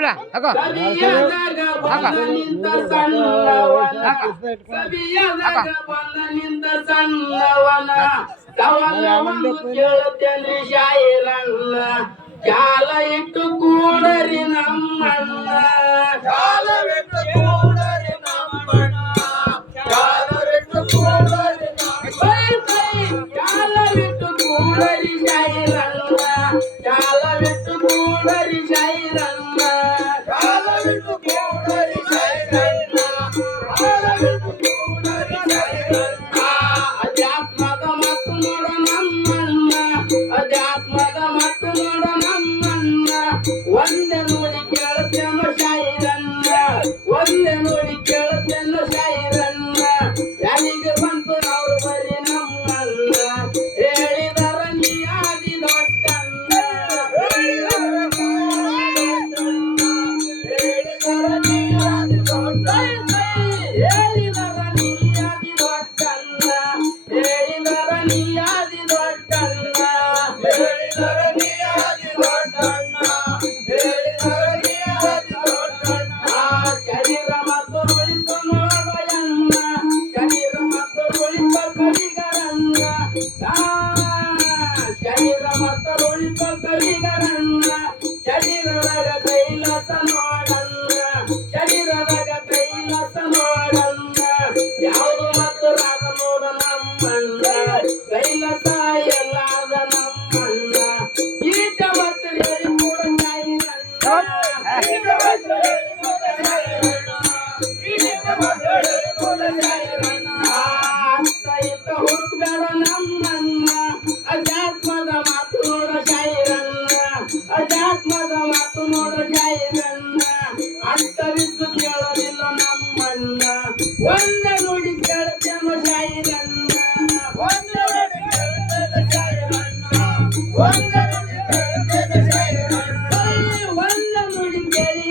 ಹೌದ ಹಾಕೋ ಸವಿಯದಾಗ ಬಂದ ನಿಂತ ಸಣ್ಣವನ ಸವಿಯದಾಗ ಬಂದ ನಿಂತ ಸಣ್ಣವನ ಸವನವನ್ನು ಕೇಳುತ್ತೇನೆ ಶಾಯಿರಣ್ಣ ಕಾಲ ಇಟ್ಟು ಕೂಡರಿ ನಮ್ಮಣ್ಣ ಕಾಲವಿಟ್ಟು ಕೂಡರಿ ನಮ್ಮಣ್ಣ ಕಾಲವಿಟ್ಟು ಕೂಡರಿ ಕಾಲವಿಟ್ಟು ಕೂಡರಿ ಶಾಯಿರಣ್ಣ ಕಾಲವಿಟ್ಟು ಕೂಡರಿ ಶಾಯಿರಣ್ಣ ಕಾಲವಿಟ್ಟು ಕೂಡರಿ ಶಾಯಿರಣ್ಣ ಕಾಲವಿಟ್ಟು ಕೂಡರಿ ಶಾಯಿರಣ್ಣ ಅಧ್ಯಾತ್ಮದ ಮತ್ತು ನೋಡ ನಮ್ಮಣ್ಣ ಅಧ್ಯಾತ್ಮದ ಮತ್ತು ನೋಡ ನಮ್ಮಣ್ಣ ಒಂದೇ ನೋಡಿ ಕೇಳುತ್ತೇನೋ ಶಾಯಿರಣ್ಣ ಒಂದೇ ನೋಡಿ ಕೇಳುತ್ತೇನೋ ಶಾಯಿರಣ್ಣ ಯಾರಿಗೆ ಬಂತು ಅವ್ರು ಬರೀ ನಮ್ಮಣ್ಣ ಹೇಳಿದರ ನೀ ಆದಿ ದೊಡ್ಡಣ್ಣ ಹೇಳಿದರ ನೀ ಆದಿ ದೊಡ್ಡಣ್ಣ ಹೇಳಿದರ ನೀ ಆದಿ ದೊಡ್ಡಣ್ಣ ಹೇಳಿದರ ನೀ ಆದಿ ದೊಡ್ಡಣ್ಣ ಹೇಳಿದರ ನೀ ಆದಿ ದೊಡ್ಡಣ್ಣ ಹೇಳಿದರ ನೀ ಆದಿ ದೊಡ್ಡಣ್ಣ ಶರೀರ ಮತ್ತು ಉಳಿತು ನೋಡಯಣ್ಣ ಶರೀರ ಮತ್ತು ಉಳಿತು ಕಲಿಗರಣ್ಣ ಶರೀರ ಮತ್ತು ಉಳಿತು ಕಲಿಗರಣ್ಣ ಶರೀರದಾಗ ಕೈಲಾಸ ನೋಡಣ್ಣ ಶರೀರದಾಗ ಕೈಲಾಸ ನೋಡಣ್ಣ ಯಾವುದು ಮತ್ತು ರಾಗ ನೋಡ ನಮ್ಮಣ್ಣ ಕೈಲಾಸ ಎಲ್ಲಾದ ನಮ್ಮಣ್ಣ ಈಟ ಮತ್ತು ಹೇಳಿ ಕೂಡ ಹುಡುಕ್ಬೇಡ ನಮ್ಮಣ್ಣ ಅಧ್ಯಾತ್ಮದ ಮಾತು ನೋಡ ಶಾಯಿರಣ್ಣ ಅಧ್ಯಾತ್ಮದ ಮಾತು ನೋಡ ಶಾಯಿರಣ್ಣ ಅಂತರಿದ್ದು ಕೇಳಲಿಲ್ಲ ನಮ್ಮಣ್ಣ ಒಂದೇ ನುಡಿ ಕೇಳ್ತೇನೋ ಶಾಯಿರಣ್ಣ ಒಂದೇ ನುಡಿ ಕೇಳ್ತೇನೆ ಶಾಯಿರಣ್ಣ ಒಂದೇ ನುಡಿ ಕೇಳ್ತೇನೆ ಶಾಯಿರಣ್ಣ ಒಂದೇ ನುಡಿ ಕೇಳಿ